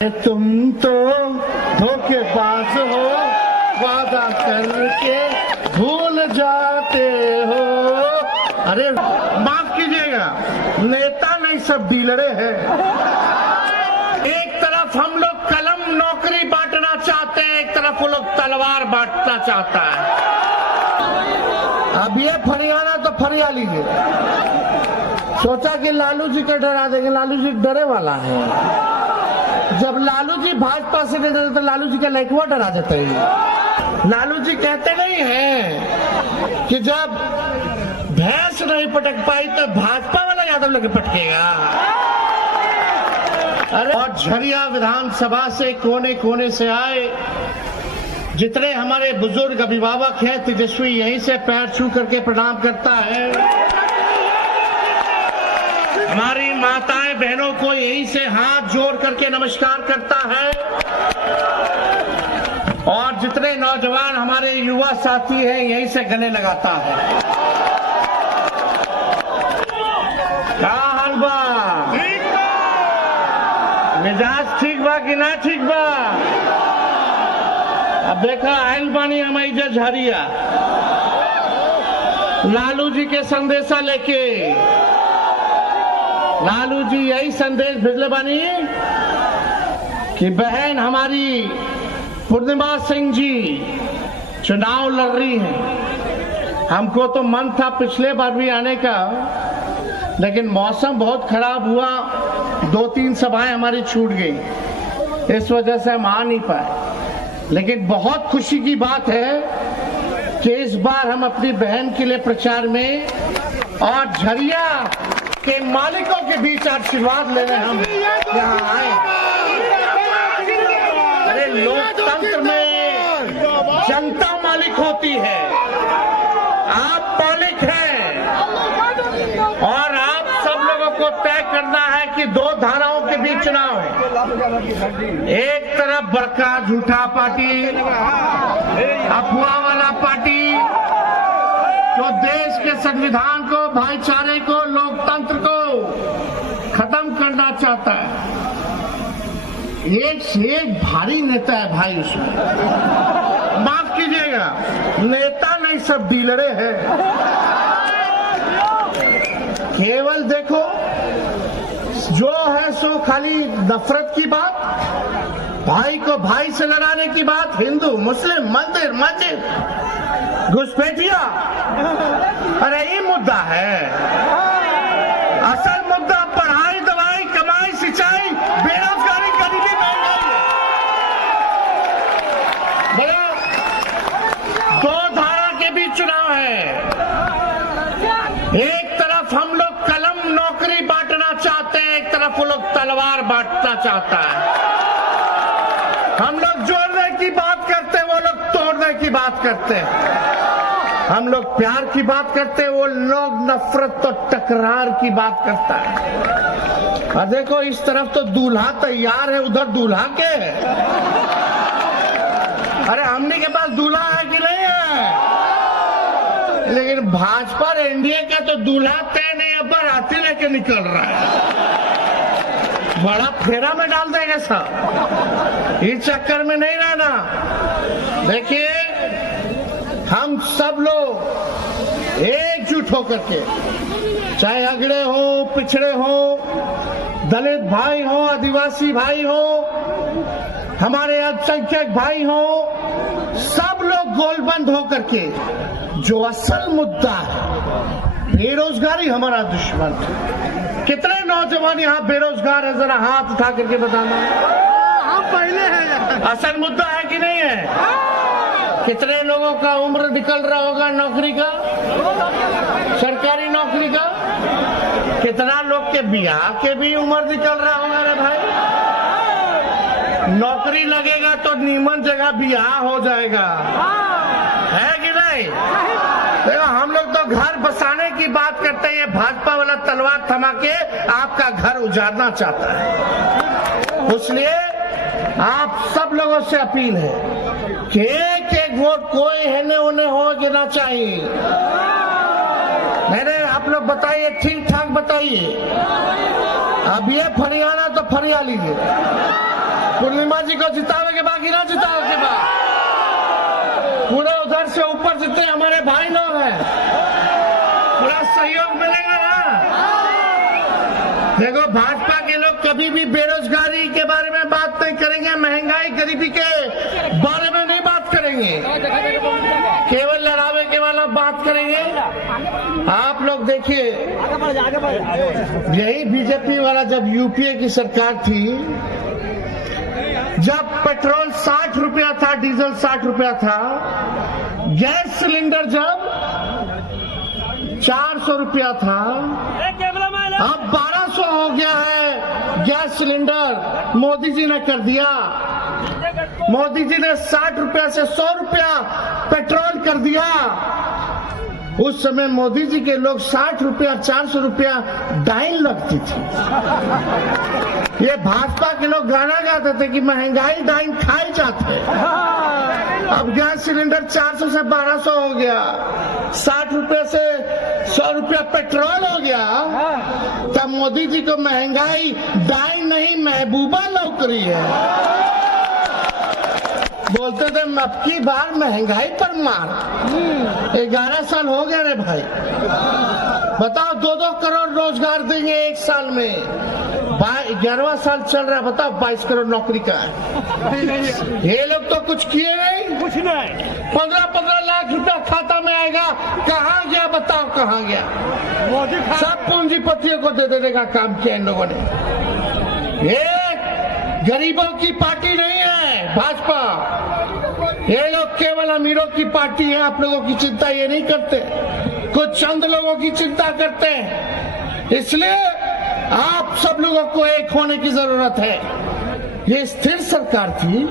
तुम तो धोखेबाज हो, वादा करके भूल जाते हो। अरे माफ कीजिएगा, नेता नहीं सब डीलरे हैं। एक तरफ हम लोग कलम नौकरी बांटना चाहते हैं, एक तरफ वो लोग तलवार बांटना चाहता है। अब ये फरियाना तो फरिया लीजिए। सोचा कि लालू जी को डरा देंगे, लालू जी डरे वाला है। जब लालू जी भाजपा से नहीं डरते तो लालू जी का लड़कवा डरा देते हैं। लालू जी कहते नहीं हैं कि जब भैंस नहीं पटक पाई तो भाजपा वाला यादव लेके पटकेगा। अरे और झरिया विधानसभा से कोने कोने से आए जितने हमारे बुजुर्ग अभिभावक हैं, तेजस्वी यहीं से पैर छू करके प्रणाम करता है। हमारी माताएं बहनों को यहीं से हाथ जोड़ करके नमस्कार करता है। और जितने नौजवान हमारे युवा साथी हैं यहीं से गले लगाता है। क्या हाल बा? मिजाज ठीक बा कि ना ठीक बा? अब देखा आयल बानी हम झरिया लालू जी के संदेशा लेके। लालू जी यही संदेश भेजले बानी कि बहन हमारी पूर्णिमा सिंह जी चुनाव लड़ रही हैं। हमको तो मन था पिछले बार भी आने का, लेकिन मौसम बहुत खराब हुआ, 2-3 सभाएं हमारी छूट गई, इस वजह से हम आ नहीं पाए। लेकिन बहुत खुशी की बात है कि इस बार हम अपनी बहन के लिए प्रचार में और झरिया के मालिकों के बीच आशीर्वाद लेने हम यहाँ आए। अरे लोकतंत्र में जनता मालिक होती है, आप मालिक हैं और आप सब लोगों को तय करना है कि 2 धाराओं के बीच चुनाव है। एक तरफ बड़का झूठा पार्टी, अफवाह वाला पार्टी जो देश के संविधान को, भाईचारे को, लोकतंत्र को खत्म करना चाहता है। एक से एक भारी नेता है भाई उसमें। माफ कीजिएगा, नेता नहीं सब डीलरे हैं। केवल देखो जो है सो खाली नफरत की बात, भाई को भाई से लड़ाने की बात, हिंदू मुस्लिम, मंदिर मस्जिद, घुसपैठिया। अरे ये मुद्दा है। असल मुद्दा पढ़ाई, दवाई, कमाई, सिंचाई, बेरोजगारी, गरीबी, महंगाई है। 2 धारा के बीच चुनाव है। एक तरफ हम लोग कलम नौकरी बांटना चाहते हैं, एक तरफ वो लोग तलवार बांटना चाहता है। हम लोग जोड़ने की बात करते हैं, वो लोग तोड़ने की बात करते हैं। हम लोग प्यार की बात करते हैं, वो लोग नफरत और टकरार की बात करता है। और देखो इस तरफ तो दूल्हा तैयार है, उधर दूल्हा के है। अरे हमने के पास दूल्हा है कि नहीं है? लेकिन भाजपा और एनडीए का तो दूल्हा तय नहीं, अब बाराती लेके निकल रहा है। बड़ा फेरा में डाल देंगे सब, इस चक्कर में नहीं रहना। देखिए हम सब लोग एकजुट होकर के, चाहे अगड़े हो, पिछड़े हो, दलित भाई हो, आदिवासी भाई हो, हमारे अल्पसंख्यक भाई हो, सब लोग गोलबंद होकर के जो असल मुद्दा है, बेरोजगारी हमारा दुश्मन है। कितने नौजवान यहाँ बेरोजगार है, जरा हाथ उठा करके बताना। हम पहले हैं। असल मुद्दा है कि नहीं है? कितने लोगों का उम्र निकल रहा होगा नौकरी का, सरकारी नौकरी का? कितना लोग के ब्याह के भी उम्र निकल रहा होगा। रे भाई, नौकरी लगेगा तो नीमन जगह ब्याह हो जाएगा, है कि नहीं? देखो हम लोग तो घर बसाने की बात करते हैं, भाजपा वाला तलवार थमा के आपका घर उजाड़ना चाहता है। इसलिए आप सब लोगों से अपील है कि एक एक वोट कोई हेने होने हो देना चाहिए। नहीं, आप लोग बताइए, ठीक ठाक बताइए। अब ये फरियाना तो फरिया लीजिए। पूर्णिमा जी को जितावे के बाद कि ना जितावे के बाद? पूरा उधर से ऊपर जितने हमारे भाई लोग हैं, पूरा सहयोग मिलेगा ना? देखो, भाजपा के लोग कभी भी बेरोजगारी के बारे में बात नहीं करेंगे, महंगाई गरीबी के बारे में नहीं बात करेंगे, केवल लड़ावे के वाला बात करेंगे। आप लोग देखिए, यही बीजेपी वाला जब यूपीए की सरकार थी, जब पेट्रोल 60 रुपया था, डीजल 60 रुपया था, गैस सिलेंडर जब 400 रुपया था, अब 1200 हो गया है गैस सिलेंडर। मोदी जी ने कर दिया, मोदी जी ने 60 रुपया से 100 रुपया पेट्रोल कर दिया। उस समय मोदी जी के लोग 60 रुपया 400 रुपया डाइन लगती थी। ये भाजपा के लोग गाना गाते थे कि महंगाई डाइन खाई जाते। अब गैस सिलेंडर 400 से 1200 हो गया, 60 रुपये से 100 रुपया पेट्रोल हो गया, तब मोदी जी को महंगाई डाइन नहीं महबूबा लौक रही है। बोलते थे अब की बार महंगाई पर मार। 11 साल हो गए रे भाई, बताओ 2-2 करोड़ रोजगार देंगे एक साल में। 11वां साल चल रहा है, बताओ 22 करोड़ नौकरी का है। ये लोग तो कुछ किए नहीं, कुछ नहीं। 15-15 लाख रुपया खाता में आएगा, कहाँ गया बताओ, कहाँ गया? सब पूंजीपतियों को दे देने का काम किया इन लोगों ने। ये गरीबों की पार्टी नहीं है भाजपा, ये लोग केवल अमीरों की पार्टी है। आप लोगों की चिंता ये नहीं करते, कुछ चंद लोगों की चिंता करते हैं। इसलिए आप सब लोगों को एक होने की जरूरत है। ये स्थिर सरकार थी,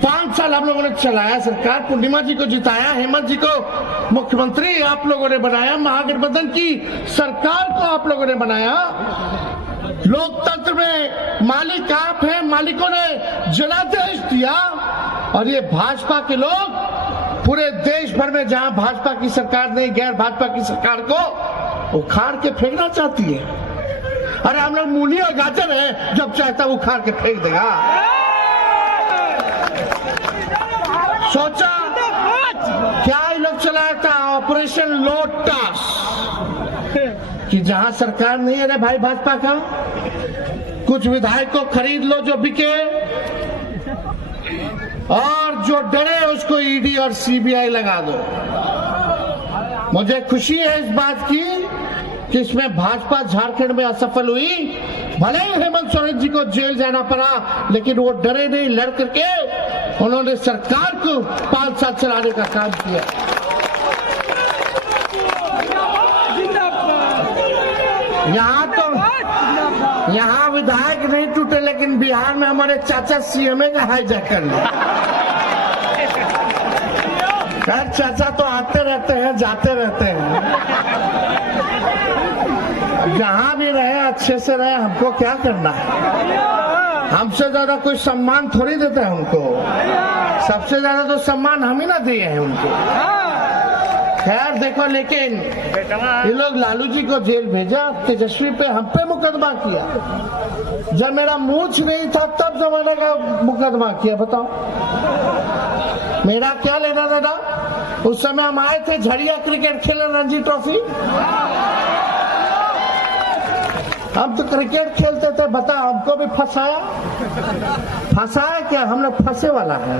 5 साल हम लोगों ने चलाया सरकार, पूर्णिमा जी को जिताया, हेमंत जी को मुख्यमंत्री आप लोगों ने बनाया, महागठबंधन की सरकार को आप लोगों ने बनाया। लोकतंत्र में मालिक आप हैं, मालिकों ने जनादेश दिया, और ये भाजपा के लोग पूरे देश भर में जहां भाजपा की सरकार ने गैर भाजपा की सरकार को उखाड़ के फेंकना चाहती है। अरे हम लोग मूली और गाजर है, जब चाहता उखाड़ के फेंक देगा। सोचा क्या ये लोग चलाया था ऑपरेशन लोटस, कि जहां सरकार नहीं है रे भाई भाजपा का, कुछ विधायक को खरीद लो जो बिके, और जो डरे उसको ईडी और सीबीआई लगा दो। मुझे खुशी है इस बात की कि इसमें भाजपा झारखंड में असफल हुई। भले ही हेमंत सोरेन जी को जेल जाना पड़ा, लेकिन वो डरे नहीं, लड़ करके उन्होंने सरकार को 5 साल चलाने का काम किया। यहाँ विधायक नहीं टूटे, लेकिन बिहार में हमारे चाचा सीएमए का हाईजैक कर लिया। खैर चाचा तो आते रहते हैं, जाते रहते हैं, जहाँ भी रहे अच्छे से रहे, हमको क्या करना है? हमसे ज्यादा कोई सम्मान थोड़ी देता है उनको, सबसे ज्यादा तो सम्मान हम ही ना दिए हैं उनको। खैर देखो, लेकिन ये लोग लालू जी को जेल भेजा, तेजस्वी पे हम पे मुकदमा किया। जब मेरा मूछ नहीं था तब जमाने का मुकदमा किया, बताओ मेरा क्या लेना देना? उस समय हम आए थे झड़िया क्रिकेट खेलने, रणजी ट्रॉफी, हम तो क्रिकेट खेलते थे, बताओ हमको भी फंसाया। फंसाया क्या, हम लोग फंसे वाला है।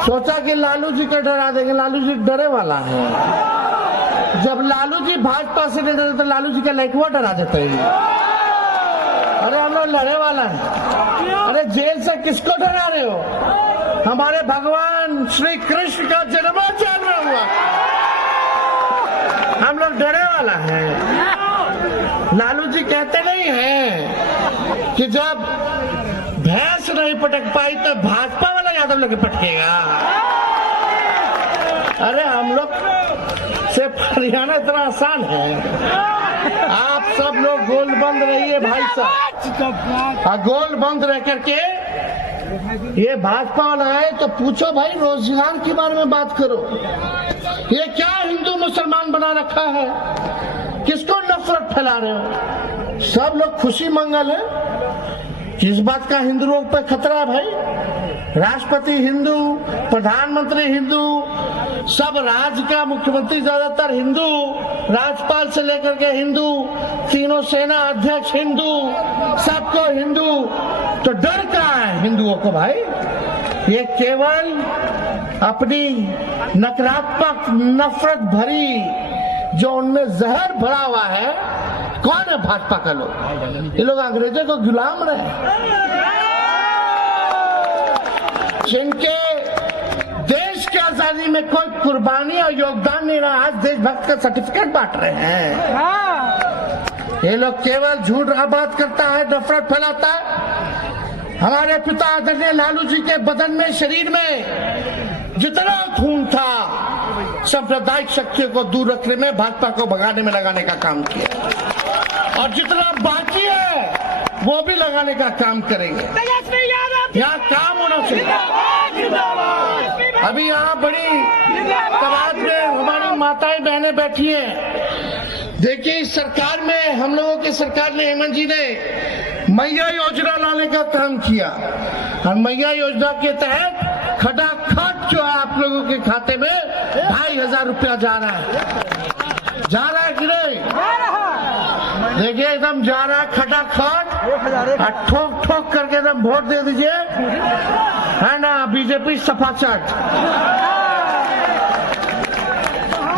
सोचा कि लालू जी को डरा देंगे, लालू जी डरे वाला है। जब लालू जी भाजपा से नहीं डरे तो लालू जी का लड़कवा डरा देते हैं। अरे हम लोग लड़े वाला है। अरे जेल से किसको डरा रहे हो? हमारे भगवान श्री कृष्ण का जन्मोत्सव में हुआ, हम लोग डरे वाला है। लालू जी कहते नहीं है कि जब भैंस नहीं पटक पाई तो भाजपा वाला यादव लोग पटकेगा। अरे हम लोग से हरियाणा इतना आसान है। आप सब लोग गोल बंद रहिए भाई साहब, गोल बंद रह करके ये भाजपा वाला है तो पूछो भाई, रोजगार के बारे में बात करो। ये क्या हिंदू मुसलमान बना रखा है? किसको नफरत फैला रहे हो? सब लोग खुशी मंगल है। किस बात का हिंदुओं पर खतरा है भाई? राष्ट्रपति हिंदू, प्रधानमंत्री हिंदू, सब राज्य का मुख्यमंत्री ज्यादातर हिंदू, राज्यपाल से लेकर के हिंदू, तीनों सेना अध्यक्ष हिंदू, सबको हिंदू, तो डर कहाँ है हिंदुओं को भाई? ये केवल अपनी नकारात्मक नफरत भरी जो उनमें जहर भरा हुआ है। कौन है भाजपा का लोग? ये लोग अंग्रेजों को गुलाम रहे, जिनके देश की आजादी में कोई कुर्बानी और योगदान नहीं रहा, आज देशभक्त का सर्टिफिकेट बांट रहे हैं। ये लोग केवल झूठ बात करता है, नफरत फैलाता है। हमारे पिता आदरणीय लालू जी के बदन में, शरीर में जितना खून था, सांप्रदायिक शक्तियों को दूर रखने में, भाजपा को भगाने में लगाने का काम किया, और जितना बाकी है वो भी लगाने का काम करेंगे। यहाँ काम होना चाहिए। अभी यहाँ बड़ी तादाद में हमारी माताएं बहनें बैठी हैं। देखिए, इस सरकार में, हम लोगों की सरकार ने, हेमंत जी ने मैया योजना लाने का काम किया, और मैया योजना के तहत खटाखट जो है आप लोगों के खाते में 2500 रुपया जा रहा है कि नहीं? देखिए, एकदम जा रहा है खटाखट, ठोक ठोक करके एकदम वोट दे दीजिए, है ना? बीजेपी सफाचट।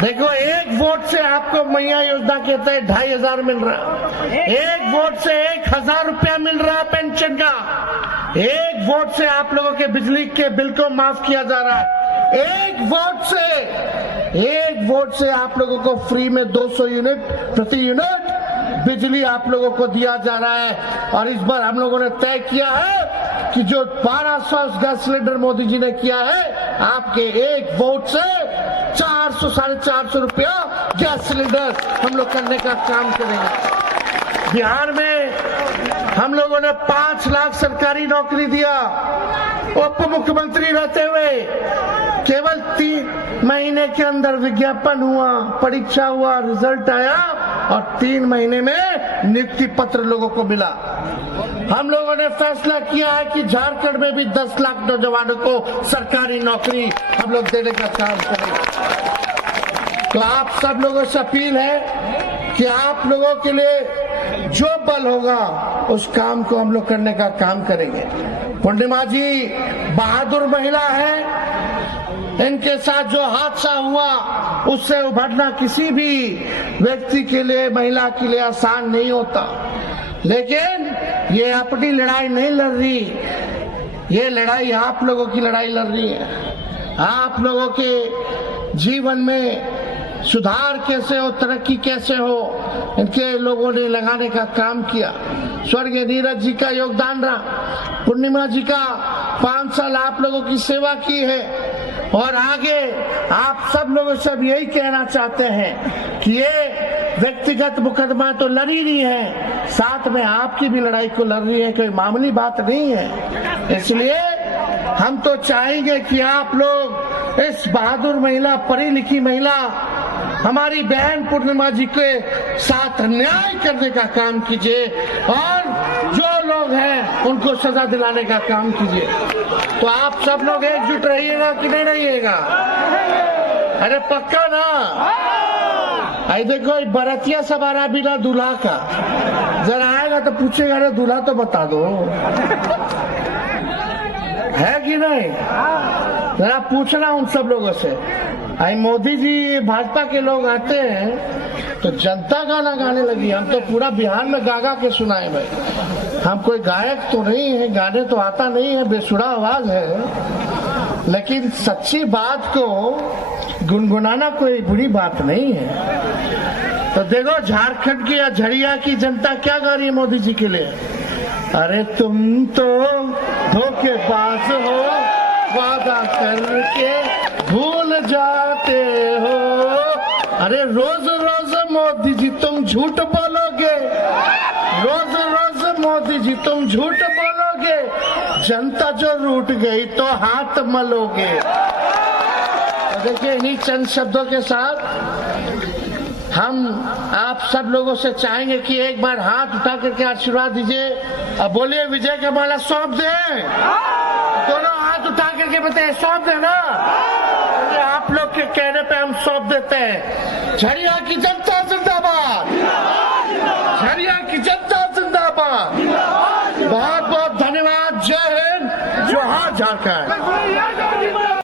देखो, एक वोट से आपको मैया योजना के तहत 2500 मिल रहा है, एक वोट से 1000 रुपया मिल रहा है पेंशन का, एक वोट से आप लोगों के बिजली के बिल को माफ किया जा रहा है, एक वोट से आप लोगों को फ्री में 200 यूनिट प्रति यूनिट बिजली आप लोगों को दिया जा रहा है। और इस बार हम लोगों ने तय किया है कि जो 1200 गैस सिलेंडर मोदी जी ने किया है, आपके एक वोट से 400 450 रुपया गैस सिलेंडर हम लोग करने का काम करेंगे। बिहार में हम लोगों ने 5 लाख सरकारी नौकरी दिया। उप मुख्यमंत्री रहते हुए केवल 3 महीने के अंदर विज्ञापन हुआ, परीक्षा हुआ, रिजल्ट आया, और 3 महीने में नियुक्ति पत्र लोगों को मिला। हम लोगों ने फैसला किया है कि झारखंड में भी 10 लाख नौजवानों को सरकारी नौकरी हम लोग देने का काम करेंगे। तो आप सब लोगों से अपील है कि आप लोगों के लिए जो बल होगा उस काम को हम लोग करने का काम करेंगे। पूर्णिमा जी बहादुर महिला है, इनके साथ जो हादसा हुआ उससे उभरना किसी भी व्यक्ति के लिए, महिला के लिए आसान नहीं होता, लेकिन ये अपनी लड़ाई नहीं लड़ रही, ये लड़ाई आप लोगों की लड़ाई लड़ रही है। आप लोगों के जीवन में सुधार कैसे हो, तरक्की कैसे हो, इनके लोगों ने लगाने का काम किया। स्वर्गीय नीरज जी का योगदान रहा, पूर्णिमा जी का 5 साल आप लोगों की सेवा की है, और आगे आप सब लोगों से यही कहना चाहते हैं कि ये व्यक्तिगत मुकदमा तो लड़ी नहीं है, साथ में आपकी भी लड़ाई को लड़ रही है, कोई मामूली बात नहीं है। इसलिए हम तो चाहेंगे कि आप लोग इस बहादुर महिला, पढ़ी लिखी महिला, हमारी बहन पूर्णिमा जी के साथ न्याय करने का काम कीजिए, और जो लोग हैं उनको सजा दिलाने का काम कीजिए। तो आप सब लोग एकजुट रहिएगा कि नहीं रहिएगा? अरे पक्का ना? आई देखो, बरतिया सब आ रहा बिना दूल्हा का, जरा आएगा तो पूछेगा, अरे दूल्हा तो बता दो, है कि नहीं? जरा पूछना उन सब लोगों से। आई मोदी जी, भाजपा के लोग आते हैं तो जनता गाना गाने लगी, हम तो पूरा बिहार में गा गा के सुनाए भाई। हम कोई गायक तो नहीं है, गाने तो आता नहीं है, बेसुरा आवाज है, लेकिन सच्ची बात को गुनगुनाना कोई बुरी बात नहीं है। तो देखो, झारखंड की या झरिया की जनता क्या गा रही है मोदी जी के लिए? अरे तुम तो धोखेबाज हो, वादा करके भूल जाते हो। अरे रोज रोज मोदी जी तुम झूठ बोलोगे, रोज रोज मोदी जी तुम झूठ बोलोगे, जनता जो रूठ गई तो हाथ मलोगे। तो देखिए, इन्हीं चंद शब्दों के साथ हम आप सब लोगों से चाहेंगे कि एक बार हाथ उठा करके आशीर्वाद दीजिए। अब बोलिए विजय का माला सौंप दे, दोनों हाथ उठा करके बताए सौंप दे ना। आप लोग के कहने पे हम सौंप देते हैं। झरिया की जनता जिंदाबाद, झरिया की जनता जिंदाबाद। बहुत बहुत धन्यवाद। जय हिंद, जोहार झारखंड।